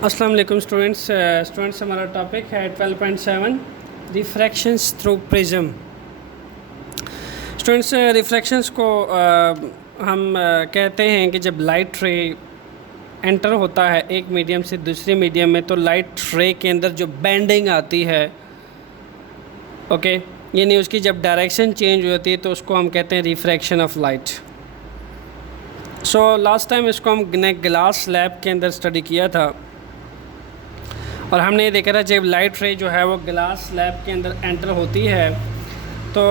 अस्सलाम वालेकुम स्टूडेंट्स हमारा टॉपिक है 12.7 रिफ्रैक्शंस थ्रू प्रिज्म। स्टूडेंट्स रिफ्रैक्शंस को हम कहते हैं कि जब लाइट रे एंटर होता है एक मीडियम से दूसरे मीडियम में तो लाइट रे के अंदर जो बेंडिंग आती है, ओके, यानी उसकी जब डायरेक्शन चेंज होती है तो उसको हम कहते हैं refraction of light. So last time इसको हमने ग्लास लैब के अंदर स्टडी किया था और हमने ये देखा था जब लाइट रे जो है वो ग्लास स्लैब के अंदर एंटर होती है तो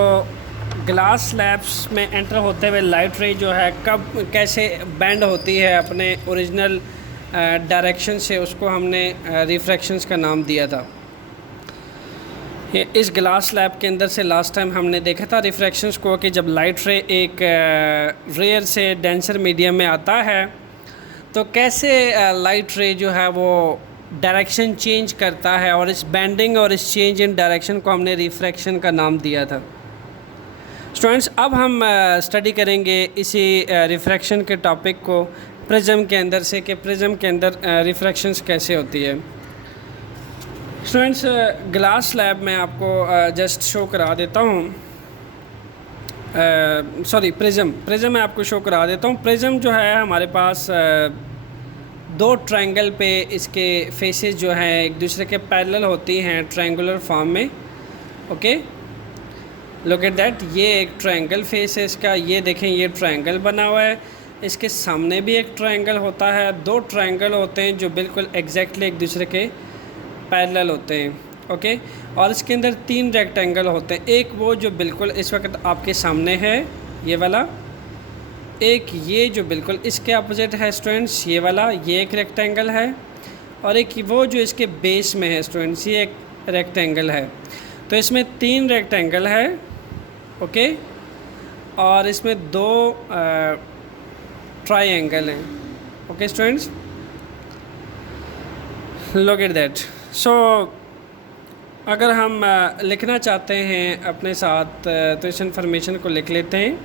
ग्लास स्लैब्स में एंटर होते हुए लाइट रे जो है कब कैसे बेंड होती है अपने ओरिजिनल डायरेक्शन से, उसको हमने रिफ्रैक्शंस का नाम दिया था। इस ग्लास स्लैब के अंदर से लास्ट टाइम हमने देखा था रिफ्रैक्शंस को कि जब लाइट रे एक रेयर से डेंसर मीडियम में आता है तो कैसे लाइट रे जो है वो डायरेक्शन चेंज करता है, और इस बेंडिंग और इस चेंज इन डायरेक्शन को हमने रिफ्रैक्शन का नाम दिया था। स्टूडेंट्स अब हम स्टडी करेंगे इसी रिफ्रैक्शन के टॉपिक को प्रिज्म के अंदर से कि प्रिज्म के अंदर रिफ्रैक्शंस कैसे होती है। स्टूडेंट्स ग्लास लैब में आपको जस्ट शो करा देता हूँ, सॉरी प्रिज्म मैं आपको शो करा देता हूँ। प्रिज्म जो है हमारे पास दो ट्रायंगल पे इसके फेसेस जो हैं एक दूसरे के पैरेलल होती हैं ट्रायंगुलर फॉर्म में। ओके, लुक एट दैट, ये एक ट्रायंगल फेस है इसका, ये देखें ये ट्रायंगल बना हुआ है, इसके सामने भी एक ट्रायंगल होता है, दो ट्रायंगल होते हैं जो बिल्कुल एग्जैक्टली एक दूसरे के पैरेलल होते हैं। ओके, और इसके अंदर तीन रेक्टेंगल होते हैं, एक वो जो बिल्कुल इस वक्त आपके सामने है ये वाला, एक ये जो बिल्कुल इसके अपोजिट है स्टूडेंट्स ये वाला, ये एक रेक्टेंगल है, और एक वो जो इसके बेस में है स्टूडेंट्स ये एक रेक्टेंगल है। तो इसमें तीन रेक्टेंगल है, ओके, और इसमें दो ट्रायंगल हैं। Okay students, look at that. So अगर हम लिखना चाहते हैं अपने साथ तो इस इंफॉर्मेशन को लिख लेते हैं।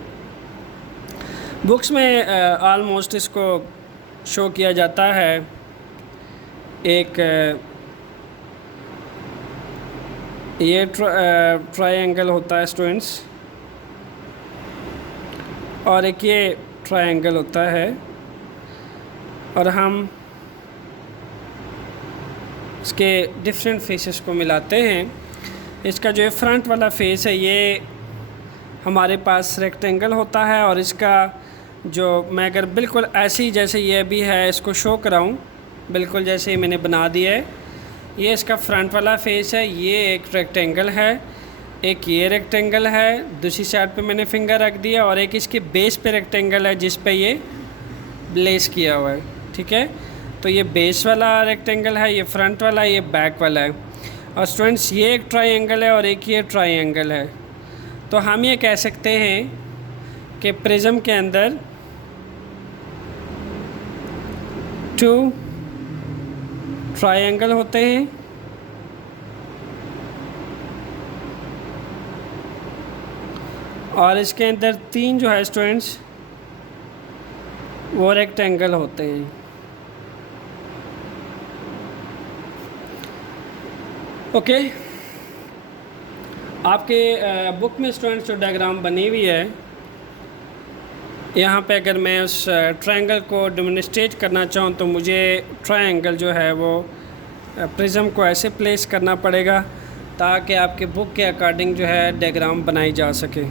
बुक्स में ऑलमोस्ट इसको शो किया जाता है, एक ये ट्रायंगल होता है स्टूडेंट्स, और एक ये ट्रायंगल होता है, और हम इसके डिफरेंट फेसेस को मिलाते हैं। इसका जो फ्रंट वाला फेस है ये हमारे पास रेक्टेंगल होता है, और इसका जो मैं अगर बिल्कुल ऐसे ही जैसे ये भी है इसको शो कराऊं, बिल्कुल जैसे ही मैंने बना दिया है, ये इसका फ्रंट वाला फेस है, ये एक रेक्टेंगल है, एक ये रेक्टेंगल है, दूसरी साइड पे मैंने फिंगर रख दिया, और एक इसके बेस पे रेक्टेंगल है जिस पे ये ब्लेस किया हुआ है। ठीक है, तो ये बेस वाला रेक्टेंगल है, ये फ्रंट वाला, ये बैक वाला है। और स्टूडेंट्स ये एक ट्रायंगल है और एक ये ट्रायंगल है। तो हम ये कह सकते हैं कि प्रिज्म के अंदर टू ट्रायंगल होते हैं, और इसके अंदर तीन जो है स्टूडेंट्स वो रेक्टेंगल होते हैं। ओके, आपके बुक में स्टूडेंट्स जो डायग्राम बनी हुई है यहाँ पे अगर मैं उस ट्रायंगल को डेमोन्स्ट्रेट करना चाहूँ तो मुझे ट्रायंगल जो है वो प्रिज्म को ऐसे प्लेस करना पड़ेगा ताकि आपके बुक के अकॉर्डिंग जो है डायग्राम बनाई जा सके।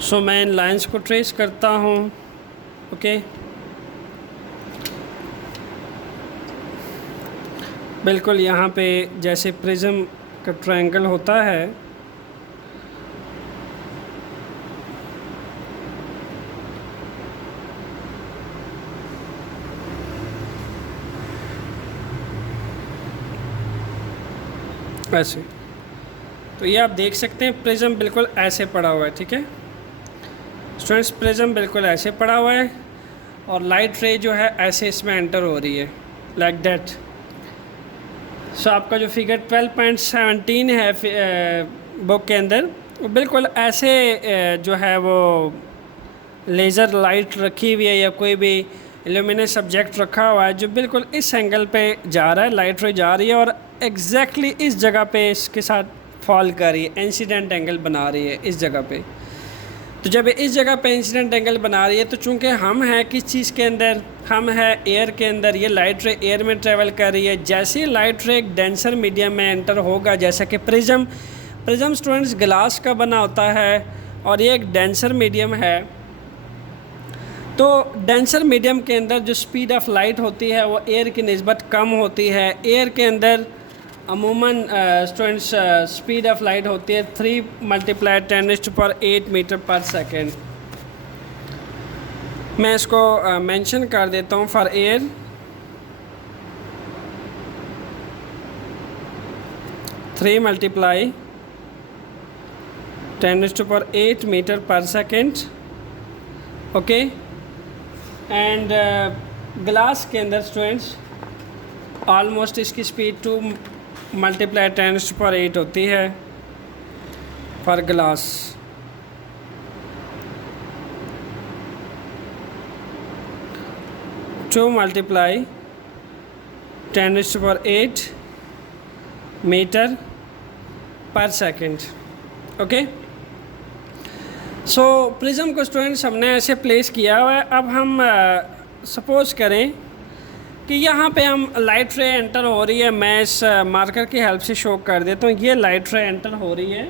सो मैं इन लाइंस को ट्रेस करता हूँ। ओके, बिल्कुल यहाँ पे जैसे प्रिज्म का ट्रायंगल होता है ऐसे, तो ये आप देख सकते हैं प्रिज्म बिल्कुल ऐसे पड़ा हुआ है। ठीक है स्टूडेंट्स, प्रिज्म बिल्कुल ऐसे पड़ा हुआ है और लाइट रे जो है ऐसे इसमें एंटर हो रही है लाइक दैट। सो आपका जो फिगर 12.17 है बुक के अंदर वो बिल्कुल ऐसे जो है वो लेज़र लाइट रखी हुई है या कोई भी इल्यूमिनेट सब्जेक्ट रखा हुआ है जो बिल्कुल इस एंगल पे जा रहा है, लाइट रे जा रही है और एग्जैक्टली इस जगह पे इसके साथ फॉल कर रही है, इंसिडेंट एंगल बना रही है इस जगह पे। तो जब इस जगह पे इंसिडेंट एंगल बना रही है तो चूंकि हम हैं किस चीज़ के अंदर, हम है एयर के अंदर, ये लाइट रे एयर में ट्रेवल कर रही है। जैसे ही लाइट रे एक डेंसर मीडियम में एंटर होगा, जैसा कि प्रिज्म स्टूडेंट्स ग्लास का बना होता है और ये एक डेंसर मीडियम है, तो डेंसर मीडियम के अंदर जो स्पीड ऑफ लाइट होती है वो एयर की निस्बत कम होती है। एयर के अंदर अमूमन स्टूडेंट्स स्पीड ऑफ लाइट होती है 3 × 10⁸ मीटर पर सेकेंड। मैं इसको मेंशन कर देता हूँ for air. Three multiply 10⁸ metre पर सेकेंड, ओके। एंड ग्लास के अंदर स्टूडेंट्स ऑलमोस्ट इसकी स्पीड 2 × 10⁸ होती है for glass. Two multiply 10⁸ metre पर सेकेंड, ओके। सो प्रिज्म को स्टूडेंट्स हमने ऐसे प्लेस किया हुआ है। अब हम सपोज करें कि यहाँ पे हम लाइट रे एंटर हो रही है, मैं इस मार्कर की हेल्प से शो कर देता हूँ। ये लाइट रे एंटर हो रही है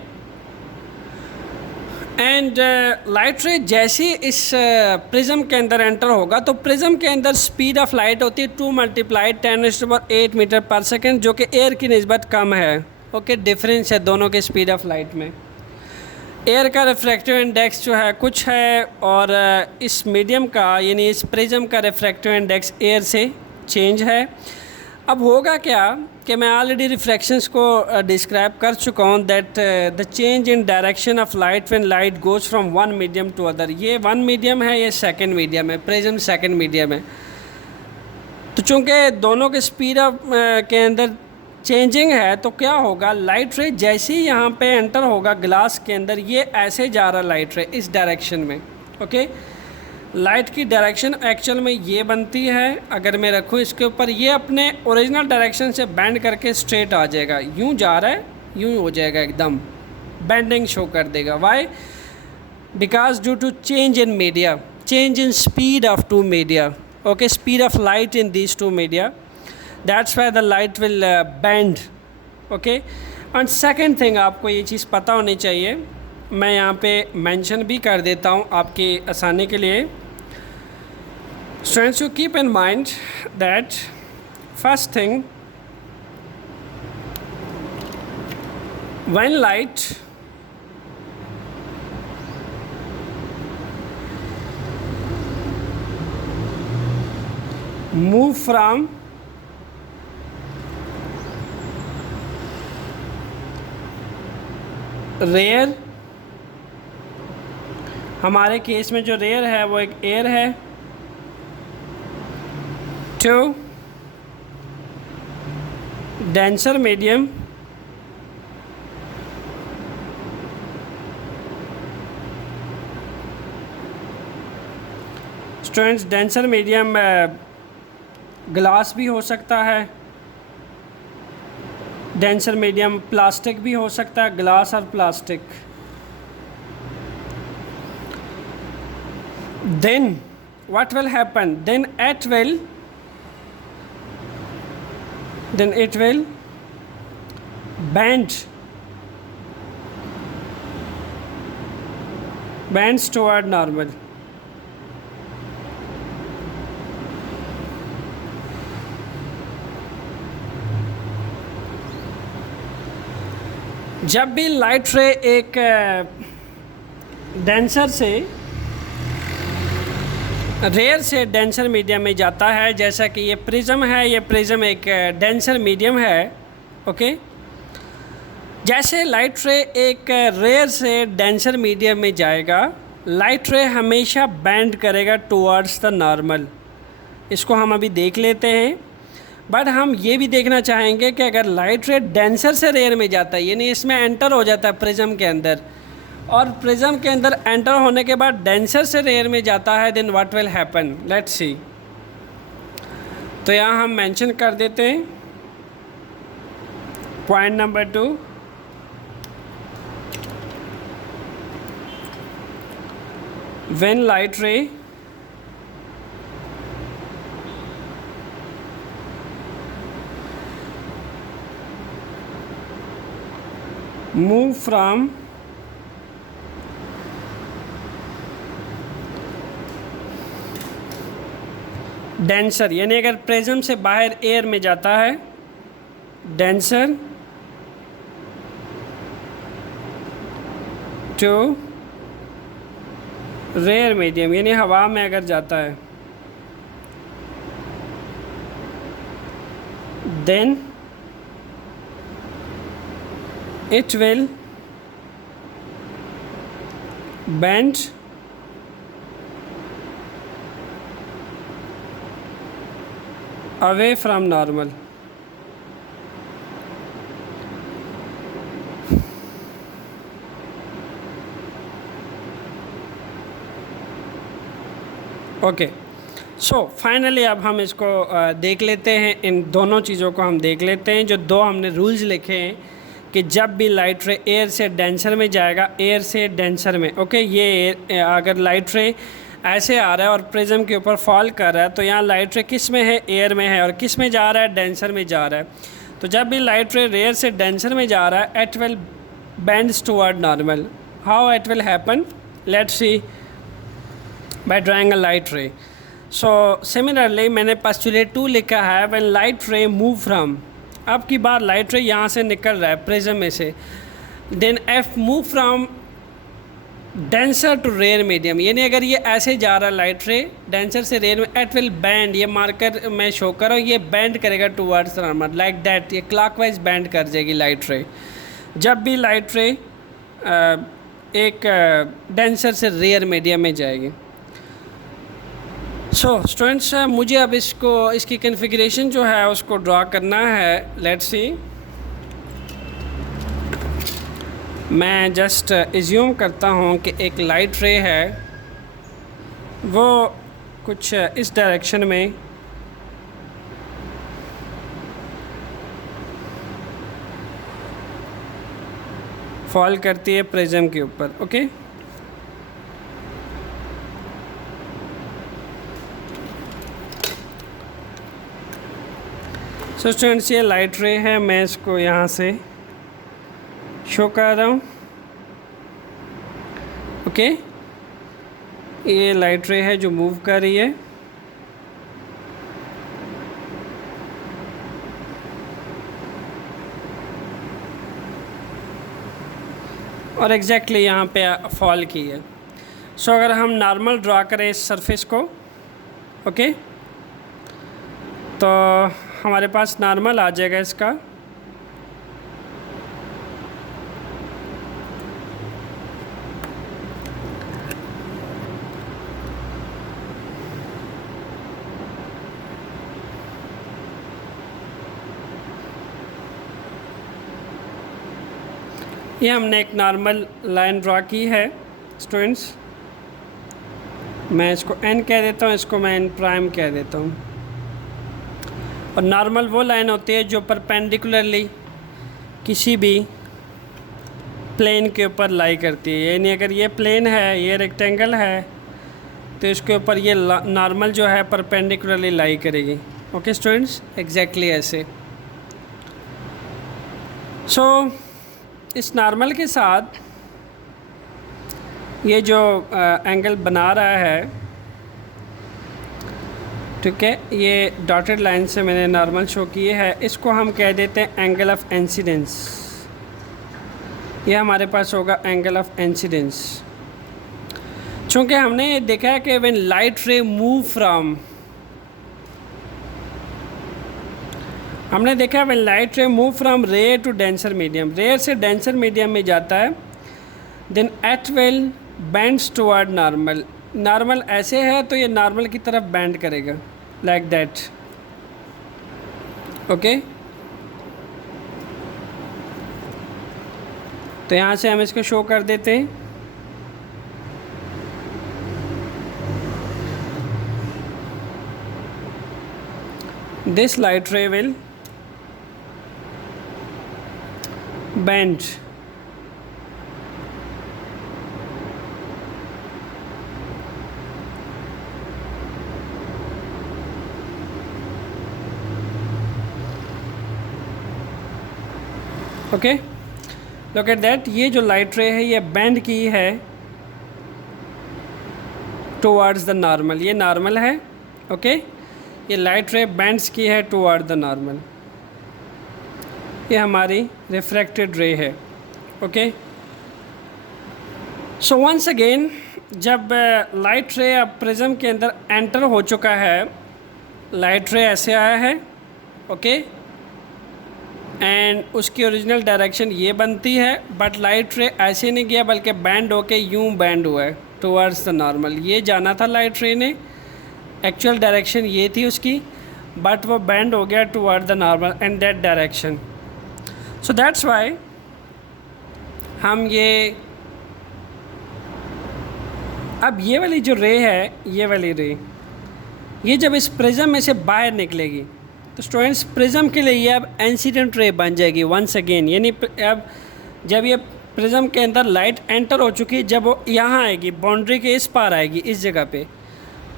एंड लाइट रे जैसी इस प्रिज्म के अंदर एंटर होगा तो प्रिज्म के अंदर स्पीड ऑफ लाइट होती है 2 × 10⁸ मीटर पर सेकेंड, जो कि एयर की निस्बत कम है, ओके। डिफरेंस है दोनों के स्पीड ऑफ लाइट में। एयर का रिफ्रैक्टिव इंडेक्स जो है कुछ है और इस मीडियम का यानी इस प्रिज्म का रिफ्रैक्टिव इंडेक्स एयर से चेंज है। अब होगा क्या कि मैं ऑलरेडी रिफ्रैक्शंस को डिस्क्राइब कर चुका हूँ, that the change in direction of light when light goes from one medium to other. ये वन मीडियम है, ये सेकंड मीडियम है, प्रिज्म सेकंड मीडियम है। तो चूँकि दोनों के स्पीड ऑफ के अंदर चेंजिंग है तो क्या होगा, लाइट रे जैसे ही यहाँ पे एंटर होगा ग्लास के अंदर, ये ऐसे जा रहा लाइट रे इस डायरेक्शन में, ओके। लाइट की डायरेक्शन एक्चुअल में ये बनती है, अगर मैं रखूँ इसके ऊपर, ये अपने ओरिजिनल डायरेक्शन से बेंड करके स्ट्रेट आ जाएगा। यूँ जा रहा है, यूँ हो जाएगा, एकदम बेंडिंग शो कर देगा। Why? Because due to change in media, change in speed of two media, okay, speed of light in these two media, that's why the light will bend, okay। and second thing, आपको ये चीज़ पता होनी चाहिए, मैं यहाँ पे mention भी कर देता हूँ आपकी आसानी के लिए। Students, you keep in mind that first thing, when light move from rare, हमारे केस में जो रेयर है वो एक एयर है, to denser medium, students denser medium glass भी हो सकता है, डेंसर मीडियम प्लास्टिक भी हो सकता है, ग्लास और plastic. Then what will happen, then it will bends toward normal। जब भी लाइट रे एक डेंसर से रेयर से डेंसर मीडियम में जाता है, जैसा कि ये प्रिज्म है, ये प्रिज्म एक डेंसर मीडियम है, ओके। जैसे लाइट रे एक रेयर से डेंसर मीडियम में जाएगा, लाइट रे हमेशा बेंड करेगा टुवर्ड्स द नॉर्मल। इसको हम अभी देख लेते हैं, बट हम ये भी देखना चाहेंगे कि अगर लाइट रे डेंसर से रेयर में जाता है, यानी इसमें एंटर हो जाता है प्रिज्म के अंदर, और प्रिज्म के अंदर एंटर होने के बाद डेंसर से रेयर में जाता है, then what will happen, let's see. तो यहाँ हम मेंशन कर देते हैं point number 2, when light ray move from denser, यानी अगर प्रिज्म से बाहर एयर में जाता है, डेंसर टू रेयर मीडियम, यानी हवा में अगर जाता है, then it will bend away from normal. Okay, so finally अब हम इसको देख लेते हैं, इन दोनों चीज़ों को हम देख लेते हैं। जो दो हमने रूल्स लिखे हैं कि जब भी लाइट रे एयर से डेंसर में जाएगा, एयर से डेंसर में, ओके, ये अगर लाइट रे ऐसे आ रहा है और प्रिज्म के ऊपर फॉल कर रहा है, तो यहाँ लाइट रे किस में है, एयर में है, और किस में जा रहा है, डेंसर में जा रहा है। तो जब भी लाइट रे एयर से डेंसर में जा रहा है, it will bends toward normal. How it will happen, let's see by drawing a light ray. So similarly मैंने postulate 2 लिखा है, when light ray move from, अब की बार लाइट रे यहाँ से निकल रहा है प्रिज्म में से, then f move from denser to rare medium, यानी अगर ये ऐसे जा रहा है लाइट रे डेंसर से रेयर में, एट विल बैंड, ये मार्कर मैं शो कर रहा हूँ, ये बैंड करेगा टूवर्ड्स नॉर्मल, लाइक दैट, ये क्लॉकवाइज बैंड कर जाएगी लाइट रे जब भी लाइट रे एक डेंसर से रेयर मीडियम में जाएगी। सो स्टूडेंट्स, मुझे अब इसकी कन्फिगरेशन जो है उसको ड्रा करना है। लेट्स सी, मैं जस्ट एज्यूम करता हूँ कि एक लाइट रे है, वो कुछ इस डायरेक्शन में फॉल करती है प्रिज्म के ऊपर, ओके। सो स्टूडेंट्स, ये लाइट रे है, मैं इसको यहाँ से शो कर रहा हूँ, ओके। ये लाइट रे है जो मूव कर रही है, और एग्जैक्टली यहाँ पे फॉल की है। सो अगर हम नॉर्मल ड्रा करें इस सरफेस को, ओके, तो हमारे पास नॉर्मल आ जाएगा इसका, ये हमने एक नॉर्मल लाइन ड्रा की है स्टूडेंट्स। मैं इसको एन कह देता हूँ, इसको मैं एन प्राइम कह देता हूँ। और नॉर्मल वो लाइन होती है जो परपेंडिकुलरली किसी भी प्लेन के ऊपर लाई करती है, यानी अगर ये प्लेन है, ये रेक्टेंगल है, तो इसके ऊपर ये नॉर्मल जो है परपेंडिकुलरली लाई करेगी, ओके स्टूडेंट्स, एग्जैक्टली ऐसे। सो इस नॉर्मल के साथ ये जो एंगल बना रहा है, ठीक है, ये डॉटेड लाइन से मैंने नॉर्मल शो किए है, इसको हम कह देते हैं एंगल ऑफ इंसिडेंस। ये हमारे पास होगा एंगल ऑफ इंसिडेंस। चूँकि हमने ये देखा है कि when light ray move from, हमने देखा है when light ray move from rare to denser medium, rare से डेंसर मीडियम में जाता है, then it will bends toward normal. Normal ऐसे है तो ये नॉर्मल की तरफ बेंड करेगा, लाइक दैट, ओके। तो यहाँ से हम इसको शो कर देते हैं। this light ray will bend okay, look at that. ये जो लाइट रे है ये बेंड की है टुवर्ड्स द नॉर्मल, ये नॉर्मल है। ओके, ये लाइट रे बेंड्स की है टुवर्ड द नॉर्मल, ये हमारी रिफ्रैक्टेड रे है। ओके, सो वंस अगेन, जब लाइट रे अब प्रिज्म के अंदर एंटर हो चुका है, लाइट रे ऐसे आया है। ओके, एंड उसकी ओरिजिनल डायरेक्शन ये बनती है, बट लाइट रे ऐसे नहीं गया बल्कि बैंड होके यूं बैंड हुआ है टुवर्ड्स द नॉर्मल। ये जाना था लाइट रे ने, एक्चुअल डायरेक्शन ये थी उसकी, बट वो बैंड हो गया toward the normal and that direction. So that's why हम अब ये वाली जो रे है, ये वाली रे, ये जब इस प्रिज्म में से बाहर निकलेगी तो स्टूडेंट्स प्रिज्म के लिए ये अब इंसिडेंट रे बन जाएगी वंस अगेन। यानी अब जब ये प्रिज्म के अंदर लाइट एंटर हो चुकी है, जब वो यहाँ आएगी, बाउंड्री के इस पार आएगी, इस जगह पे,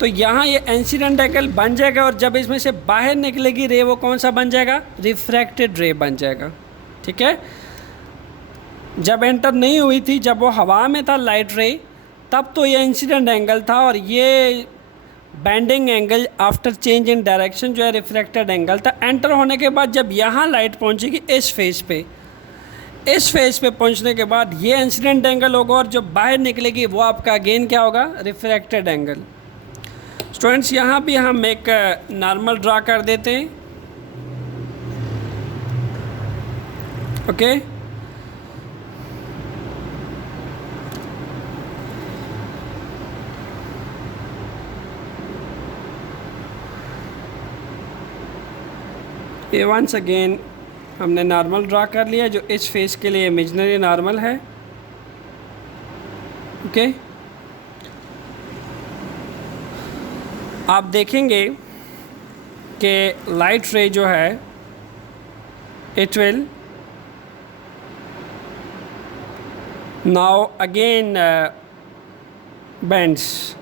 तो यहाँ ये इंसिडेंट एंगल बन जाएगा, और जब इसमें से बाहर निकलेगी रे, वो कौन सा बन जाएगा? रिफ्रैक्टेड रे बन जाएगा। ठीक है, जब एंटर नहीं हुई थी, जब वो हवा में था लाइट रे, तब तो ये इंसिडेंट एंगल था, और ये bending angle after change in direction जो है रिफ्रैक्टेड एंगल था। एंटर होने के बाद जब यहाँ लाइट पहुँचेगी इस फेस पे, इस फेस पे पहुँचने के बाद ये इंसिडेंट एंगल होगा, और जो बाहर निकलेगी वो आपका अगेन क्या होगा? Refracted angle. स्टूडेंट्स यहाँ भी हम एक नॉर्मल ड्रा कर देते हैं। ओके, ये वंस अगेन हमने नॉर्मल ड्रा कर लिया, जो इस फेस के लिए इमेजिनरी नॉर्मल है। ओके, आप देखेंगे कि लाइट रे जो है it will now again bends.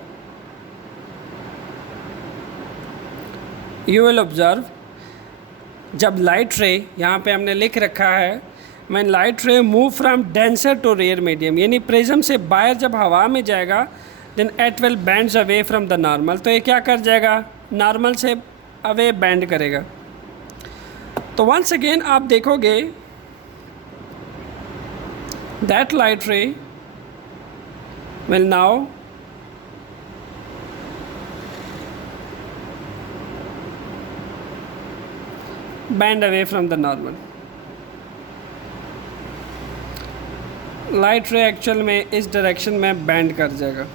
You will observe, जब लाइट रे, यहाँ पे हमने लिख रखा है, when light ray move from denser to rare medium, यानी प्रिज्म से बाहर जब हवा में जाएगा, then it will bends away from the normal. तो ये क्या कर जाएगा? नॉर्मल से अवे बैंड करेगा। तो वंस अगेन आप देखोगे दैट लाइट रे will now band away from the normal. Light रे एक्चुअल में इस डायरेक्शन में बैंड कर जाएगा।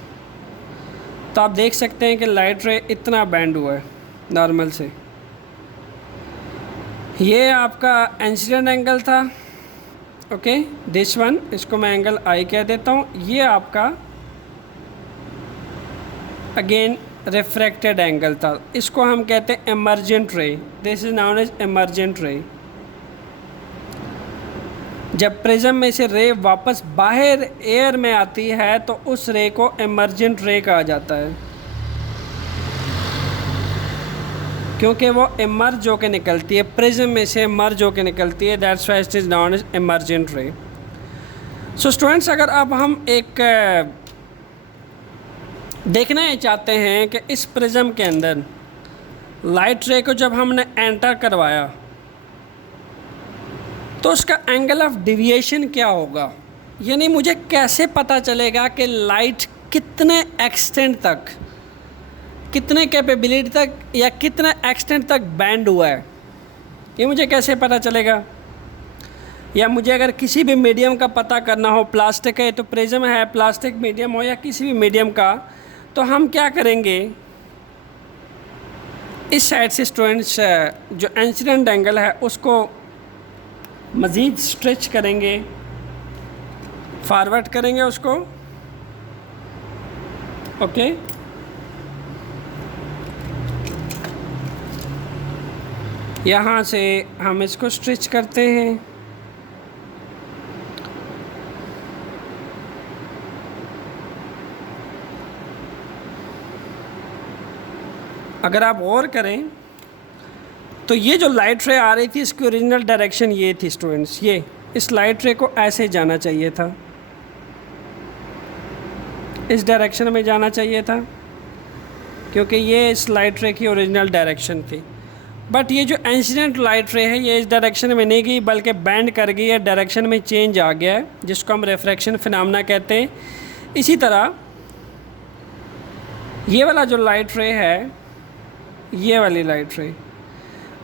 तो आप देख सकते हैं कि लाइट रे इतना बैंड हुआ है नॉर्मल से। ये आपका इंसिडेंट एंगल था। ओके, दिस वन, इसको मैं एंगल आई कह देता हूँ। ये आपका अगेन रिफ्रैक्टेड एंगल था, इसको हम कहते हैं emergent ray. This is known as emergent ray. जब प्रिज्म में से रे वापस बाहर एयर में आती है तो उस रे को इमर्जेंट रे कहा जाता है, क्योंकि वो इमर्ज होकर निकलती है, प्रिज्म में से इमर्ज होकर निकलती है। That's why it is known as emergent ray. So students, अगर अब हम एक देखना ये चाहते हैं कि इस प्रिज्म के अंदर लाइट रे को जब हमने एंटर करवाया तो उसका एंगल ऑफ डिविएशन क्या होगा, यानी मुझे कैसे पता चलेगा कि लाइट कितने एक्सटेंट तक, कितने कैपेबिलिटी तक या कितने एक्सटेंट तक बैंड हुआ है, ये मुझे कैसे पता चलेगा? या मुझे अगर किसी भी मीडियम का पता करना हो, प्लास्टिक है तो प्रिज्म है, प्लास्टिक मीडियम हो या किसी भी मीडियम का, तो हम क्या करेंगे? इस साइड से स्टूडेंट्स जो इंसिडेंट एंगल है उसको मज़ीद स्ट्रेच करेंगे, फॉरवर्ड करेंगे उसको। ओके, यहाँ से हम इसको स्ट्रिच करते हैं। अगर आप गौर करें तो ये जो लाइट रे आ रही थी इसकी ओरिजिनल डायरेक्शन ये थी स्टूडेंट्स, ये इस लाइट रे को ऐसे जाना चाहिए था, इस डायरेक्शन में जाना चाहिए था, क्योंकि ये इस लाइट रे की ओरिजिनल डायरेक्शन थी। बट ये जो इंसिडेंट लाइट रे है ये इस डायरेक्शन में नहीं गई बल्कि बैंड कर गई है, डायरेक्शन में चेंज आ गया है, जिसको हम रिफ्रैक्शन फिनोमेना कहते हैं। इसी तरह ये वाला जो लाइट रे है, ये वाली लाइट रे,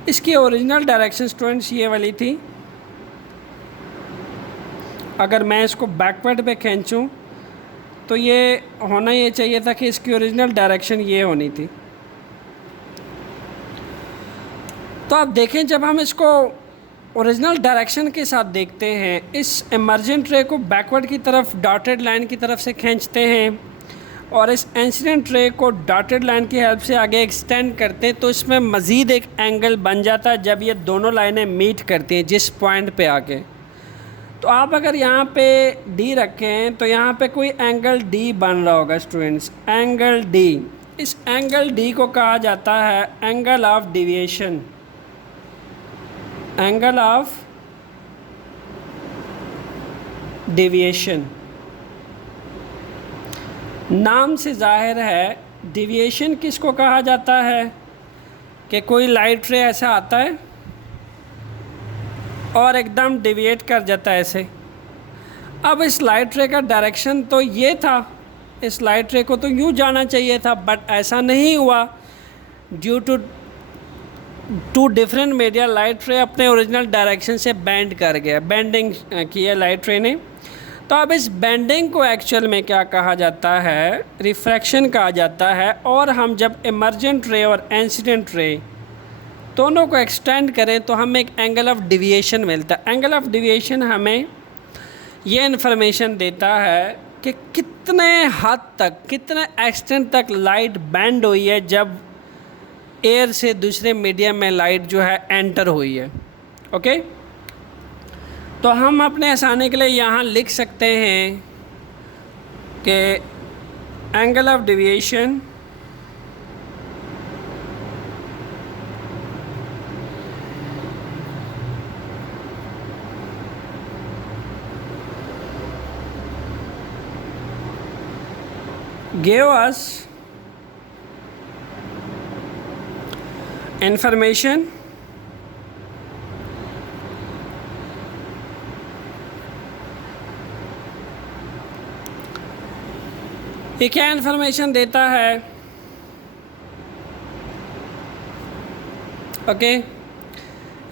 इसकी ओरिजिनल डायरेक्शन स्टूडेंट्स ये वाली थी। अगर मैं इसको बैकवर्ड पे खींचूं तो ये होना ये चाहिए था कि इसकी ओरिजिनल डायरेक्शन ये होनी थी। तो आप देखें जब हम इसको ओरिजिनल डायरेक्शन के साथ देखते हैं, इस इमर्जेंट रे को बैकवर्ड की तरफ डॉटेड लाइन की तरफ से खींचते हैं और इस इंसिडेंट रे को डॉटेड लाइन की हेल्प से आगे एक्सटेंड करते हैं, तो इसमें मज़ीद एक एंगल बन जाता है जब ये दोनों लाइनें मीट करती हैं जिस पॉइंट पे आके। तो आप अगर यहाँ पे डी रखें तो यहाँ पे कोई एंगल डी बन रहा होगा स्टूडेंट्स, एंगल डी। इस एंगल डी को कहा जाता है angle of deviation, angle of deviation. नाम से जाहिर है डिविएशन किसको कहा जाता है कि कोई लाइट रे ऐसा आता है और एकदम डिविएट कर जाता है ऐसे। अब इस लाइट रे का डायरेक्शन तो ये था, इस लाइट रे को तो यूँ जाना चाहिए था, बट ऐसा नहीं हुआ। Due to two different media light ray अपने ओरिजिनल डायरेक्शन से बैंड कर गया, बेंडिंग की है लाइट रे ने। तो अब इस बेंडिंग को एक्चुअल में क्या कहा जाता है, रिफ्रैक्शन कहा जाता है। और हम जब इमर्जेंट रे और इंसिडेंट रे दोनों को एक्सटेंड करें तो हमें एक एंगल ऑफ डिविएशन मिलता है। एंगल ऑफ डिविएशन हमें ये इन्फॉर्मेशन देता है कि कितने हद तक, कितने एक्सटेंट तक लाइट बैंड हुई है जब एयर से दूसरे मीडियम में लाइट जो है एंटर हुई है। ओके, तो हम अपने आसानी के लिए यहाँ लिख सकते हैं कि angle of deviation gave us information ये क्या इन्फॉर्मेशन देता है, ओके,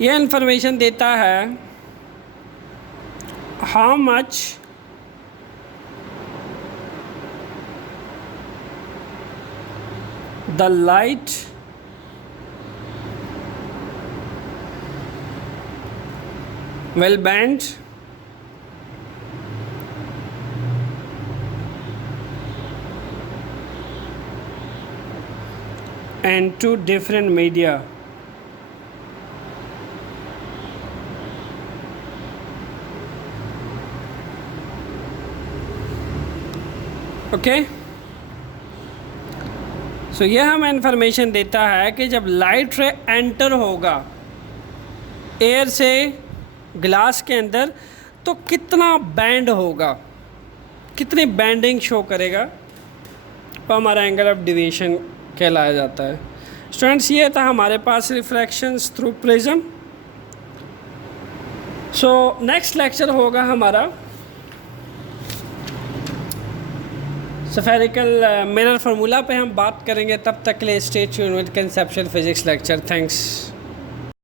ये इन्फॉर्मेशन देता है how much the light will bend into different media. Okay, so ये हमें इन्फॉर्मेशन देता है कि जब लाइट रे एंटर होगा एयर से ग्लास के अंदर तो कितना बैंड होगा, कितनी बैंडिंग शो करेगा, तो हमारा एंगल ऑफ डिविएशन कहलाया जाता है। स्टूडेंट्स, ये था हमारे पास refractions through prism. So next lecture होगा हमारा स्फेरिकल मिरर फार्मूला पे हम बात करेंगे। तब तक के लिए stay tuned with conceptual physics lecture. Thanks.